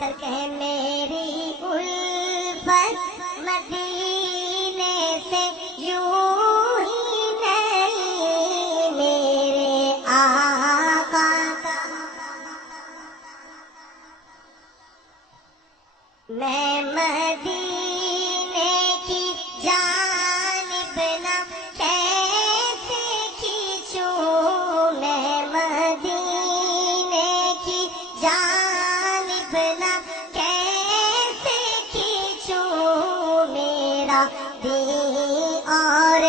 کر کہیں میری الفت مدینے سے یوں ہی نہیں، میرے آقا کا میں مدینے کی جانب نہ کیسے کھینچوں، میں مدینے کی جانب نہ کیسے کھینچوں، میرا دین اور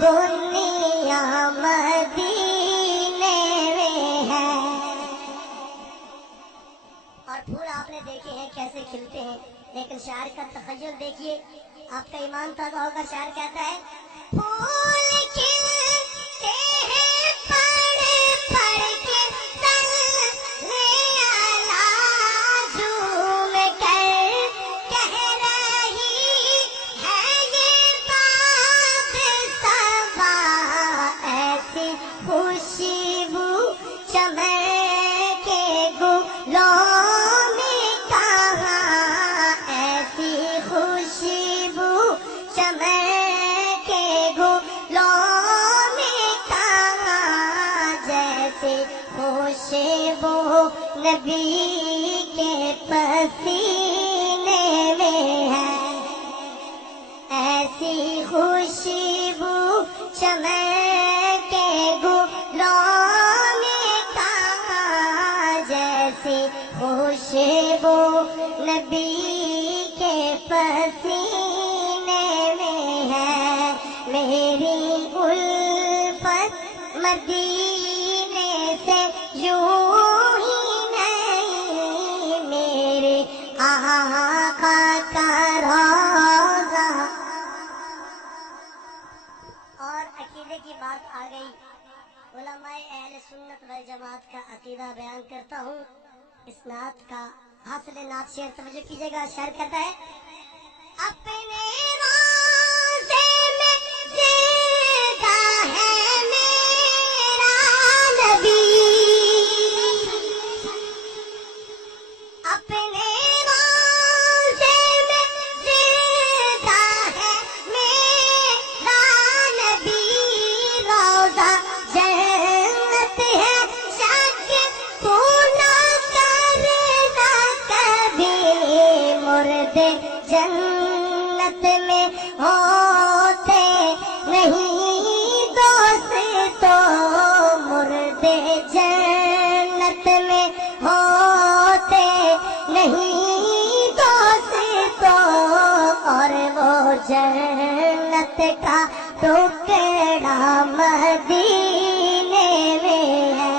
دنیا مدینے میں ہے۔ اور پھول آپ نے دیکھے ہیں کیسے کھلتے ہیں، لیکن شاعر کا تخیل دیکھیے، آپ کا ایمان تازہ ہوگا۔ شاعر کہتا ہے پھول کھلتے ہیں پڑھ پڑھ کے سلوے علی جھوم کر، کہہ رہی ہے یہ بات صبا، ایسی خوشبو چمکے گلوں میں کہاں، ایسی خوشبو چمکے گلوں میں کہاں، جیسے خوشبو نبی کے پسینے میں ہے، ایسی خوشبو چمکے گلوں میں کہاں، جیسی خوشبو نبی کے پسینے میں ہے، میری الفت مدینے سے یوں ہی نہیں، میرے آقا کا روضہ۔ اور عقیدے کی بات آ گئی، علماء اہل سنت والجماعت کا عقیدہ بیان کرتا ہوں۔ اس نعت کا حاصل نعت شعر توجہ کیجیے گا۔ شعر کہتا ہے اپنے روضے میں زندہ ہے میرا نبی، اپنے روضے میں زندہ ہے میرا نبی، روضہ جنت ہے شک تو نہ کرنا کبھی، مردے جنت میں ہوتے نہیں دوستو، مردے جنت میں ہوتے نہیں دوستو، اور وہ جنت کا ٹکڑا مدینے میں ہے۔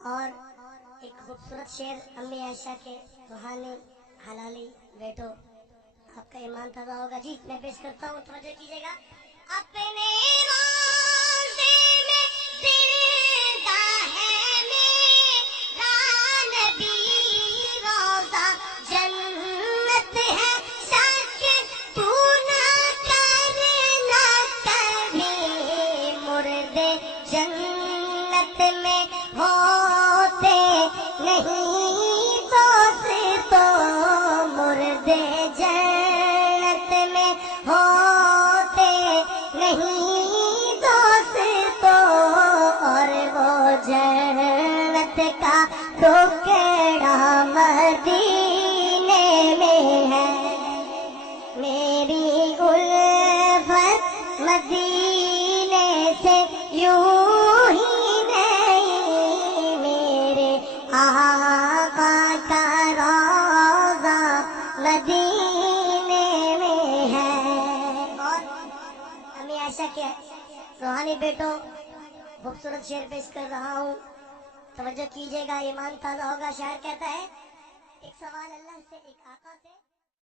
اور ایک خوبصورت شعر امی عائشہ کے روحانی حلالی بیٹو، آپ کا ایمان تازہ ہوگا جی، میں پیش کرتا ہوں، توجہ کیجیے گا۔ اپنے روضے میں زندہ ہے میرا نبی، روضہ جنت ہے شک تو نہ کرنا کبھی، مردے جنت میں ہوتے نہیں دوستو، مردے جنت میں ہوتے نہیں دوستو، اور وہ جنت کا ٹکڑا مدینے میں ہے، میری الفت مدینے سے یوں ہی نہیں، میرے آقا کا روضہ مدینے میں ہے۔ اور امی عائشہ کے روحانی بیٹوں، خوبصورت شعر پیش کر رہا ہوں، توجہ کیجیے گا، ایمان تازہ ہوگا۔ شاعر کہتا ہے ایک سوال اللہ سے، ایک آقا سے۔